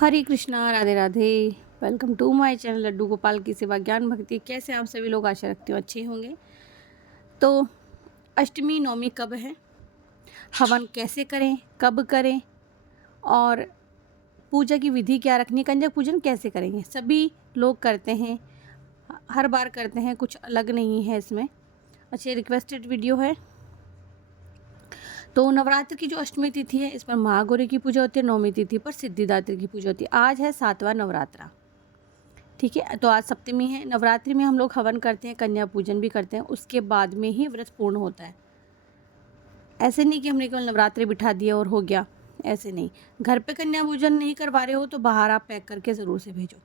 Hare Krishna, Radhe Radhe. Welcome to my channel Laddu Gopal की सेवा ज्ञान भक्ति। कैसे आप सभी लोग, आशा रखती हूँ अच्छे होंगे। तो अष्टमी नवमी कब है, हवन कैसे करें, कब करें और पूजा की विधि क्या रखनी है, कंजक पूजन कैसे करेंगे, सभी लोग करते हैं, हर बार करते हैं, कुछ अलग नहीं है इसमें। अच्छी रिक्वेस्टेड वीडियो है। तो नवरात्र की जो अष्टमी तिथि है, इस पर महागौरी की पूजा होती है। नवमी तिथि पर सिद्धिदात्री की पूजा होती है। आज है 7वां नवरात्रा, ठीक है। तो आज सप्तमी है। नवरात्रि में हम लोग हवन करते हैं, कन्या पूजन भी करते हैं, उसके बाद में ही व्रत पूर्ण होता है। ऐसे नहीं कि हमने केवल नवरात्रि बिठा दिया और हो गया, ऐसे नहीं। घर पे कन्या पूजन नहीं करवा रहे हो तो बाहर आप पैक करके ज़रूर से भेजो।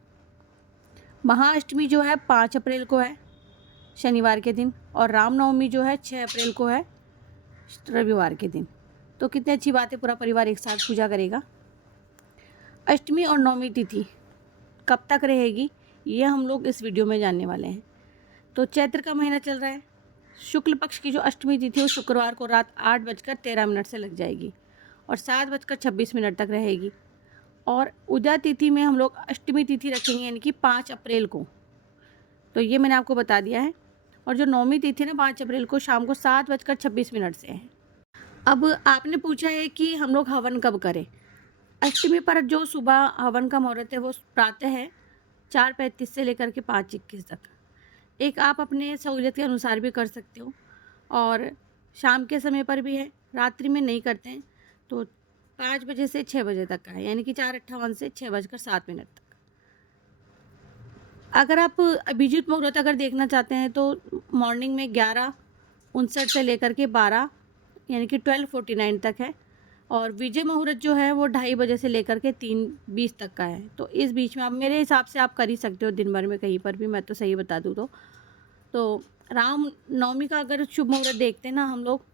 महाअष्टमी जो है 5 अप्रैल को है, शनिवार के दिन, और रामनवमी जो है 6 अप्रैल को है, रविवार के दिन। तो कितनी अच्छी बात है, पूरा परिवार एक साथ पूजा करेगा। अष्टमी और नवमी तिथि कब तक रहेगी, ये हम लोग इस वीडियो में जानने वाले हैं। तो चैत्र का महीना चल रहा है। शुक्ल पक्ष की जो अष्टमी तिथि है वो शुक्रवार को रात 8:13 से लग जाएगी और 7:26 तक रहेगी। और उदया तिथि में हम लोग अष्टमी तिथि रखेंगे, यानी कि 5 अप्रैल को। तो ये मैंने आपको बता दिया है। और जो नौमी तिथि है ना, 5 अप्रैल को शाम को 7:26 से है। अब आपने पूछा है कि हम लोग हवन कब करें। अष्टमी पर जो सुबह हवन का मुहूर्त है वो प्रातः है 4:35 से लेकर के 5:21 तक। एक आप अपने सहूलियत के अनुसार भी कर सकते हो और शाम के समय पर भी है, रात्रि में नहीं करते हैं। तो 5 बजे से 6 बजे तक का है, यानी कि 4:58 से 6:07 तक। अगर आप अभिजीत मुहूर्त अगर देखना चाहते हैं तो मॉर्निंग में 11:59 से लेकर के 12 यानी कि 12:49 तक है। और विजय मुहूर्त जो है वो 2:30 से लेकर के 3:20 तक का है। तो इस बीच में आप मेरे हिसाब से आप कर ही सकते हो दिन भर में कहीं पर भी, मैं तो सही बता दूँ तो राम नवमी का अगर शुभ मुहूर्त देखते हैं ना हम लोग,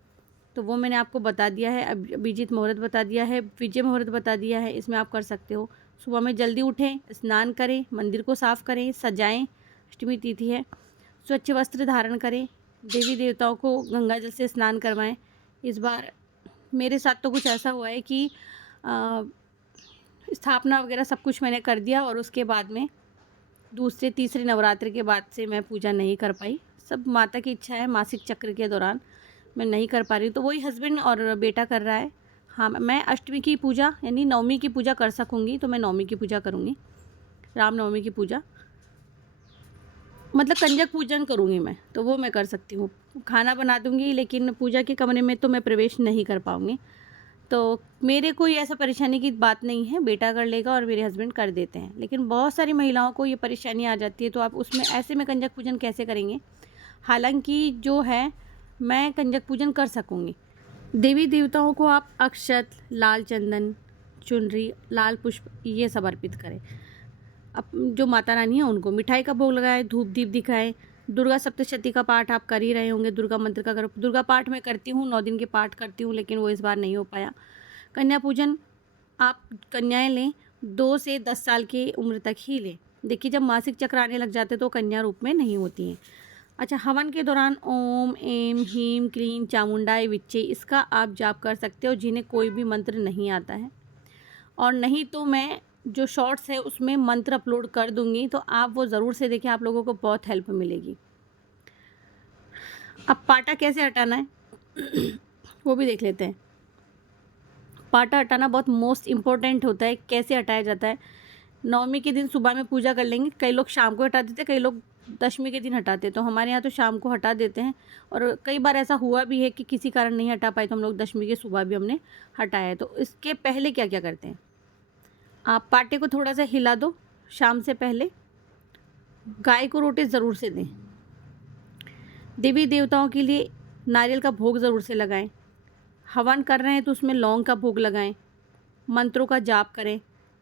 तो वो मैंने आपको बता दिया है। अभिजीत मुहूर्त बता दिया है, विजय मुहूर्त बता दिया है। इसमें आप कर सकते हो। सुबह में जल्दी उठें, स्नान करें, मंदिर को साफ़ करें, सजाएं। अष्टमी तिथि है। स्वच्छ वस्त्र धारण करें, देवी देवताओं को गंगा जल से स्नान करवाएं। इस बार मेरे साथ तो कुछ ऐसा हुआ है कि स्थापना वगैरह सब कुछ मैंने कर दिया और उसके बाद में दूसरे तीसरे नवरात्र के बाद से मैं पूजा नहीं कर पाई। सब माता की इच्छा है, मासिक चक्र के दौरान मैं नहीं कर पा रही, तो वही हस्बैंड और बेटा कर रहा है। हाँ, मैं अष्टमी की पूजा यानी नवमी की पूजा कर सकूँगी तो मैं नवमी की पूजा करूँगी, रामनवमी की पूजा, मतलब कंजक पूजन करूँगी मैं, तो वो मैं कर सकती हूँ। खाना बना दूँगी, लेकिन पूजा के कमरे में तो मैं प्रवेश नहीं कर पाऊँगी। तो मेरे कोई ऐसा परेशानी की बात नहीं है, बेटा कर लेगा और मेरे हस्बैंड कर देते हैं। लेकिन बहुत सारी महिलाओं को ये परेशानी आ जाती है, तो आप उसमें ऐसे में कंजक पूजन कैसे करेंगे। हालांकि जो है मैं कंजक पूजन कर सकूँगी। देवी देवताओं को आप अक्षत, लाल चंदन, चुनरी, लाल पुष्प ये सब अर्पित करें। अब जो माता रानी है उनको मिठाई का भोग लगाएं, धूप दीप दिखाएं। दुर्गा सप्तशती का पाठ आप कर ही रहे होंगे, दुर्गा मंत्र का करो। दुर्गा पाठ मैं करती हूँ, 9 दिन के पाठ करती हूँ, लेकिन वो इस बार नहीं हो पाया। कन्या पूजन आप कन्याएं लें, 2 से 10 साल की उम्र तक ही लें। देखिए, जब मासिक चक्र आने लग जाते तो कन्या रूप में नहीं होती हैं। अच्छा, हवन के दौरान ओम एम हीम क्लीम चामुंडाई विच्चे इसका आप जाप कर सकते हो, जिन्हें कोई भी मंत्र नहीं आता है। और नहीं तो मैं जो शॉर्ट्स है उसमें मंत्र अपलोड कर दूंगी, तो आप वो ज़रूर से देखें, आप लोगों को बहुत हेल्प मिलेगी। अब पाटा कैसे हटाना है वो भी देख लेते हैं। पाटा हटाना बहुत मोस्ट इम्पोर्टेंट होता है। कैसे हटाया जाता है, नवमी के दिन सुबह में पूजा कर लेंगे। कई लोग शाम को हटा देते हैं, कई लोग दशमी के दिन हटाते हैं, तो हमारे यहाँ तो शाम को हटा देते हैं। और कई बार ऐसा हुआ भी है कि किसी कारण नहीं हटा पाए, तो हम लोग दशमी के सुबह भी हमने हटाया है। तो इसके पहले क्या क्या करते हैं, आप पाटे को थोड़ा सा हिला दो शाम से पहले। गाय को रोटी ज़रूर से दें। देवी देवताओं के लिए नारियल का भोग ज़रूर से लगाएं। हवन कर रहे हैं तो उसमें लौंग का भोग लगाएं। मंत्रों का जाप करें।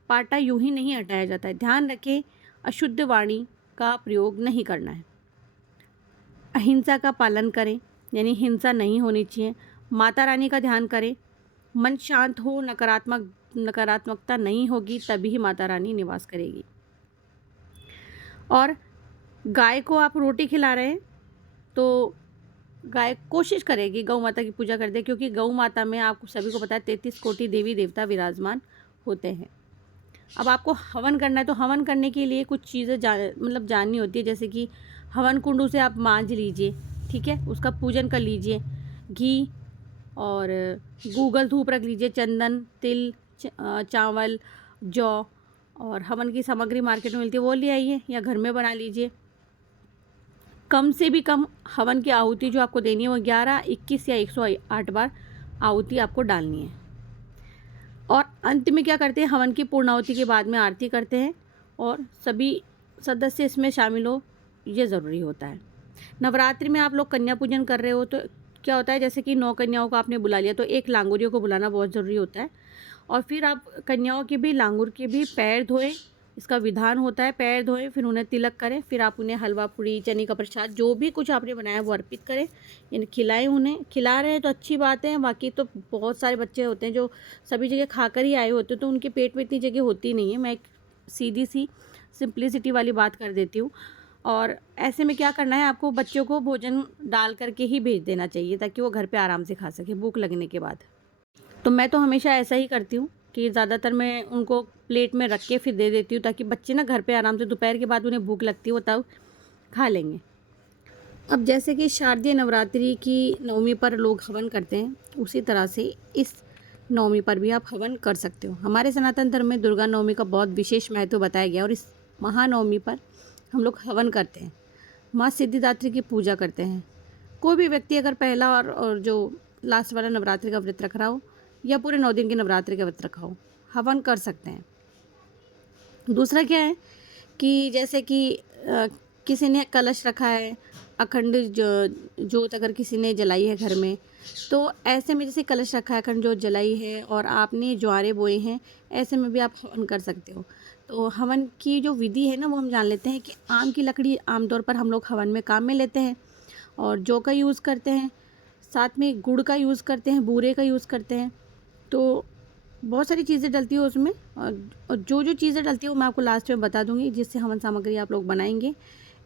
पाटा यूं ही नहीं हटाया जाता है। ध्यान रखें, अशुद्ध वाणी का प्रयोग नहीं करना है। अहिंसा का पालन करें, यानी हिंसा नहीं होनी चाहिए। माता रानी का ध्यान करें। मन शांत हो, नकारात्मकता नहीं होगी, तभी माता रानी निवास करेगी। और गाय को आप रोटी खिला रहे हैं तो गाय कोशिश करेगी गौ माता की पूजा कर दे, क्योंकि गौ माता में आपको सभी को पता है 33 कोटि देवी देवता विराजमान होते हैं। अब आपको हवन करना है तो हवन करने के लिए कुछ चीज़ें जाननी होती है, जैसे कि हवन कुंडू से आप मांज लीजिए, ठीक है, उसका पूजन कर लीजिए, घी और गूगल धूप रख लीजिए, चंदन, तिल, चावल, जौ और हवन की सामग्री मार्केट में मिलती है वो ले आइए या घर में बना लीजिए। कम से भी कम हवन की आहुति जो आपको देनी है वो 11, 21 या 108 बार आहुति आपको डालनी है। और अंत में क्या करते हैं, हवन की पूर्णाहुति के बाद में आरती करते हैं और सभी सदस्य इसमें शामिल हो, ये ज़रूरी होता है। नवरात्रि में आप लोग कन्या पूजन कर रहे हो तो क्या होता है, जैसे कि 9 कन्याओं को आपने बुला लिया तो एक लांगुरियों को बुलाना बहुत ज़रूरी होता है। और फिर आप कन्याओं के भी, लांगुर के भी पैर धोएं, इसका विधान होता है, पैर धोएं, फिर उन्हें तिलक करें, फिर आप उन्हें हलवा पूड़ी, चने का प्रसाद, जो भी कुछ आपने बनाया वो अर्पित करें, यानी खिलाएं। उन्हें खिला रहे हैं तो अच्छी बात है, बाकी तो बहुत सारे बच्चे होते हैं जो सभी जगह खाकर ही आए होते हैं तो उनके पेट में इतनी जगह होती नहीं है। मैं एक सीधी सी सिंप्लिसिटी वाली बात कर देती हूँ। और ऐसे में क्या करना है, आपको बच्चों को भोजन डाल करके ही भेज देना चाहिए ताकि वो घर पे आराम से खा सके भूख लगने के बाद। तो मैं तो हमेशा ऐसा ही करती हूँ कि ज़्यादातर मैं उनको प्लेट में रख के फिर दे देती हूँ ताकि बच्चे ना घर पे आराम से दोपहर के बाद उन्हें भूख लगती है वो तब खा लेंगे। अब जैसे कि शारदीय नवरात्रि की नवमी पर लोग हवन करते हैं, उसी तरह से इस नवमी पर भी आप हवन कर सकते हो। हमारे सनातन धर्म में दुर्गा नवमी का बहुत विशेष महत्व बताया गया और इस महानवमी पर हम लोग हवन करते हैं, माँ सिद्धिदात्री की पूजा करते हैं। कोई भी व्यक्ति अगर पहला और जो लास्ट वाला नवरात्रि का व्रत रख रहा हो या पूरे 9 दिन के नवरात्रि का व्रत रखा हो, हवन कर सकते हैं। दूसरा क्या है कि जैसे कि किसी ने कलश रखा है, अखंड जोत अगर किसी ने जलाई है घर में, तो ऐसे में जैसे कलश रखा है, अखंड जोत जलाई है और आपने ज्वारे बोए हैं, ऐसे में भी आप हवन कर सकते हो। तो हवन की जो विधि है ना वो हम जान लेते हैं कि आम की लकड़ी आमतौर पर हम लोग हवन में काम में लेते हैं और जौ का यूज़ करते हैं, साथ में गुड़ का यूज़ करते हैं, बूरे का यूज़ करते हैं। तो बहुत सारी चीज़ें डलती है उसमें और जो चीज़ें डलती है वो मैं आपको लास्ट में बता दूंगी जिससे हवन सामग्री आप लोग बनाएंगे।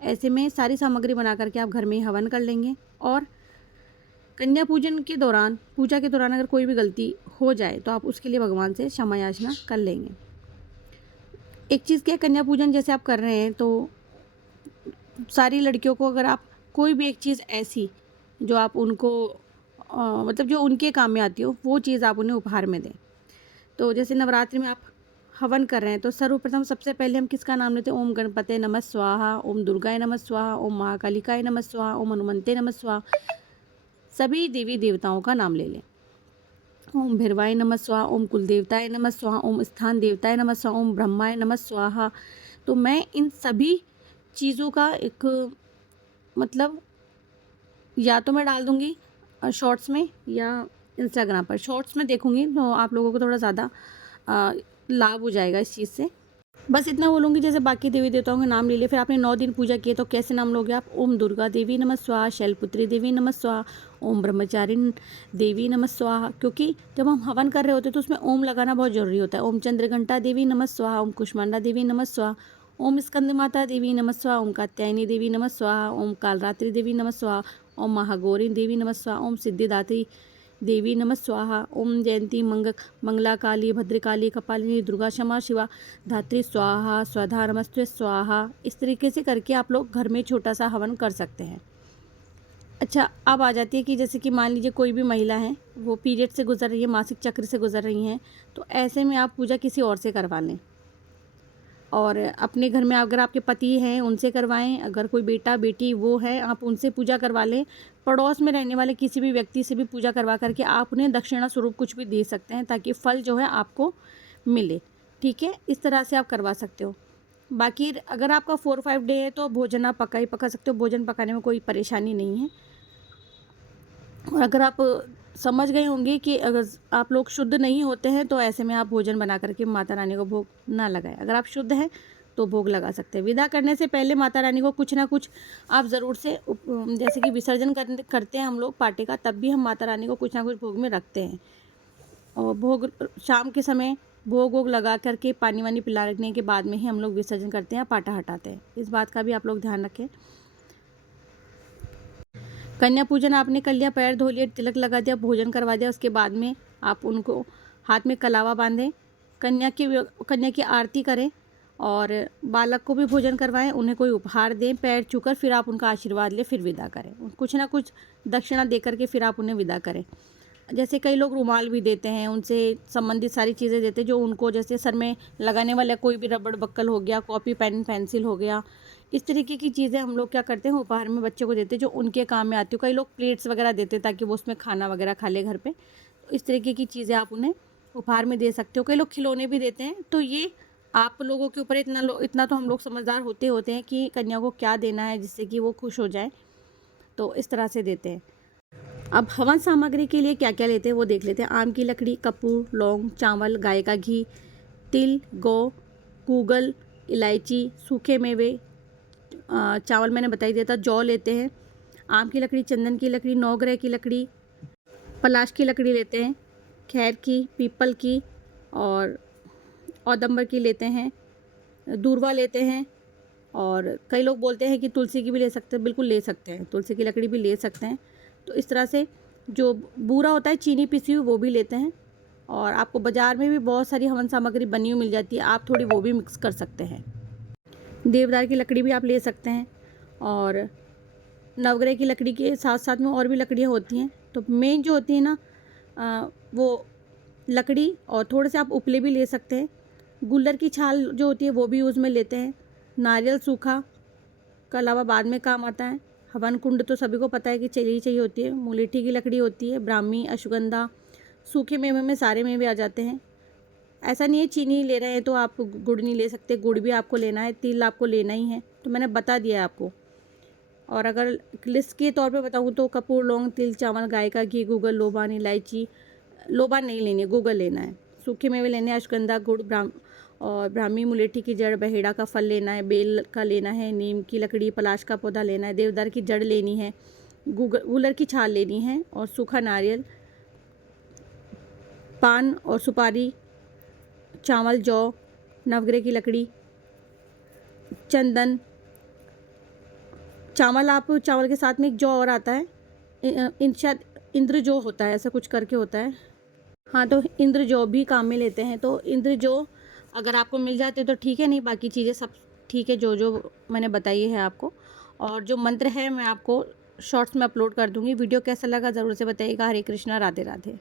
ऐसे में सारी सामग्री बना करके आप घर में ही हवन कर लेंगे। और कन्या पूजन के दौरान, पूजा के दौरान अगर कोई भी गलती हो जाए तो आप उसके लिए भगवान से क्षमा याचना कर लेंगे। एक चीज़ क्या, कन्या पूजन जैसे आप कर रहे हैं तो सारी लड़कियों को अगर आप कोई भी एक चीज़ ऐसी जो आप उनको मतलब जो उनके काम में आती हो वो चीज़ आप उन्हें उपहार में दें। तो जैसे नवरात्रि में आप हवन कर रहे हैं तो सर्वप्रथम सबसे पहले हम किसका नाम लेते हैं, ओम गणपते नमः स्वाहा, ओम दुर्गाय नमः स्वाहा, ओम महाकालिकाय नमः स्वाहा, ओम हनुमंते नमः स्वाहा। सभी देवी देवताओं का नाम ले लें। ओम भैरवाय नमः स्वाहा, ओम कुलदेवताय नमः स्वाहा, ओम स्थान देवताय नमः स्वाहा, ओम ब्रह्माय नमः स्वाहा। तो मैं इन सभी चीज़ों का एक मतलब या तो मैं डाल दूँगी शॉर्ट्स में या इंस्टाग्राम पर। शॉर्ट्स में देखूँगी तो आप लोगों को थोड़ा ज़्यादा लाभ हो जाएगा इस चीज़ से। बस इतना बोलूँगी, जैसे बाकी देवी देवताओं के नाम ले लिए, फिर आपने 9 दिन पूजा किए तो कैसे नाम लोगे आप, ओम दुर्गा देवी नमः स्वाहा, शैलपुत्री देवी नमः स्वाहा, ओम ब्रह्मचारिणी देवी नमः स्वाहा। क्योंकि जब हम हवन कर रहे होते हैं तो उसमें ओम लगाना बहुत ज़रूरी होता है। ओम चंद्रघंटा देवी नमः स्वाहा, ओम कुष्मांडा देवी नमः स्वाहा, ओम स्कंद माता देवी नमः स्वाहा, ओम कात्यायनी देवी नमः स्वाहा, ओम कालरात्रि देवी नमः स्वाहा, ओम महागौरी देवी नमः स्वाहा, ओम सिद्धिदात्री देवी नमः स्वाहा, ओम जयंती मंगला काली भद्रकाली कपालिनी दुर्गा क्षमा शिवा धात्री स्वाहा, स्वधा नमस्ते स्वाहा। इस तरीके से करके आप लोग घर में छोटा सा हवन कर सकते हैं। अच्छा, अब आ जाती है कि जैसे कि मान लीजिए कोई भी महिला है वो पीरियड से गुजर रही है, मासिक चक्र से गुजर रही हैं, तो ऐसे में आप पूजा किसी और से करवा लें। और अपने घर में अगर आपके पति हैं उनसे करवाएं, अगर कोई बेटा बेटी वो है आप उनसे पूजा करवा लें। पड़ोस में रहने वाले किसी भी व्यक्ति से भी पूजा करवा करके आप उन्हें दक्षिणा स्वरूप कुछ भी दे सकते हैं ताकि फल जो है आपको मिले। ठीक है, इस तरह से आप करवा सकते हो। बाकी अगर आपका 4-5 डे है तो भोजन आप पका सकते हो, भोजन पकाने में कोई परेशानी नहीं है। और अगर आप समझ गए होंगे कि अगर आप लोग शुद्ध नहीं होते हैं तो ऐसे में आप भोजन बना करके माता रानी को भोग ना लगाएं। अगर आप शुद्ध हैं तो भोग लगा सकते हैं। विदा करने से पहले माता रानी को कुछ ना कुछ आप ज़रूर से जैसे कि विसर्जन करते हैं हम लोग पाटे का, तब भी हम माता रानी को कुछ ना कुछ भोग में रखते हैं। और भोग शाम के समय भोग लगा करके पानी वानी पिलाने के बाद में ही हम लोग विसर्जन करते हैं, पाटा हटाते हैं। इस बात का भी आप लोग ध्यान रखें। कन्या पूजन आपने कर लिया, पैर धो लिए, तिलक लगा दिया, भोजन करवा दिया, उसके बाद में आप उनको हाथ में कलावा बांधें। कन्या की आरती करें और बालक को भी भोजन करवाएं, उन्हें कोई उपहार दें, पैर छूकर फिर आप उनका आशीर्वाद लें, फिर विदा करें। कुछ ना कुछ दक्षिणा दे करके फिर आप उन्हें विदा करें। जैसे कई लोग रुमाल भी देते हैं, उनसे संबंधित सारी चीज़ें देते हैं जो उनको, जैसे सर में लगाने वाला कोई भी रबड़ बक्कल हो गया, कॉपी पेन पेंसिल हो गया, इस तरीके की चीज़ें हम लोग क्या करते हैं उपहार में बच्चे को देते हैं जो उनके काम में आती हो। कई लोग प्लेट्स वगैरह देते हैं ताकि वो उसमें खाना वगैरह खा ले घर पे। तो इस तरीके की चीज़ें आप उन्हें उपहार में दे सकते हो। कई लोग खिलौने भी देते हैं। तो ये आप लोगों के ऊपर, इतना तो हम लोग समझदार होते हैं कि कन्या को क्या देना है जिससे कि वो खुश हो जाए, तो इस तरह से देते हैं। अब हवन सामग्री के लिए क्या क्या लेते हैं वो देख लेते हैं। आम की लकड़ी, कपूर, लौंग, चावल, गाय का घी, तिल, गौ, गूगल, इलायची, सूखे मेवे, चावल मैंने बता ही दिया था, जौ लेते हैं। आम की लकड़ी, चंदन की लकड़ी, नौग्रह की लकड़ी, पलाश की लकड़ी लेते हैं, खैर की, पीपल की और औदंबर की लेते हैं, दूर्वा लेते हैं। और कई लोग बोलते हैं कि तुलसी की भी ले सकते हैं, बिल्कुल ले सकते हैं, तुलसी की लकड़ी भी ले सकते हैं। तो इस तरह से जो बूरा होता है चीनी पिसी हुई वो भी लेते हैं। और आपको बाज़ार में भी बहुत सारी हवन सामग्री बनी हुई मिल जाती है, आप थोड़ी वो भी मिक्स कर सकते हैं। देवदार की लकड़ी भी आप ले सकते हैं। और नवग्रह की लकड़ी के साथ साथ में और भी लकड़ियाँ होती हैं। तो मेन जो होती है ना वो लकड़ी, और थोड़े से आप उपले भी ले सकते हैं। गुल्लर की छाल जो होती है वो भी यूज़ में लेते हैं। नारियल सूखा का अलावा बाद में काम आता है। हवन कुंड तो सभी को पता है कि चाहिए होती है। मुलेठी की लकड़ी होती है, ब्राह्मी, अश्वगंधा, सूखे मेवे में सारे मेवे आ जाते हैं। ऐसा नहीं है चीनी ले रहे हैं तो आप गुड़ नहीं ले सकते, गुड़ भी आपको लेना है, तिल आपको लेना ही है, तो मैंने बता दिया है आपको। और अगर लिस्ट के तौर पे बताऊँ तो कपूर, लौंग, तिल, चावल, गाय का घी, गूगल, लोबान, इलायची, लोबान नहीं लेनी है, गूगल लेना है, सूखे मेवे लेने हैं, अश्वगंधा, गुड़, ब्राह्मी, मुलेठी की जड़, बहेड़ा का फल लेना है, बेल का लेना है, नीम की लकड़ी, पलाश का पौधा लेना है, देवदार की जड़ लेनी है, गूलर की छाल लेनी है, और सूखा नारियल, पान और सुपारी, चावल, जौ, नवग्रह की लकड़ी, चंदन, चावल के साथ में एक जौ और आता है, शायद इंद्र जौ होता है, ऐसा कुछ करके होता है। हाँ, तो इंद्र जौ भी काम में लेते हैं। तो इंद्र जौ अगर आपको मिल जाते तो ठीक है, नहीं बाकी चीज़ें सब ठीक है जो जो मैंने बताई है आपको। और जो मंत्र है मैं आपको शॉर्ट्स में अपलोड कर दूँगी। वीडियो कैसा लगा ज़रूर से बताइएगा। हरे कृष्णा, राधे राधे।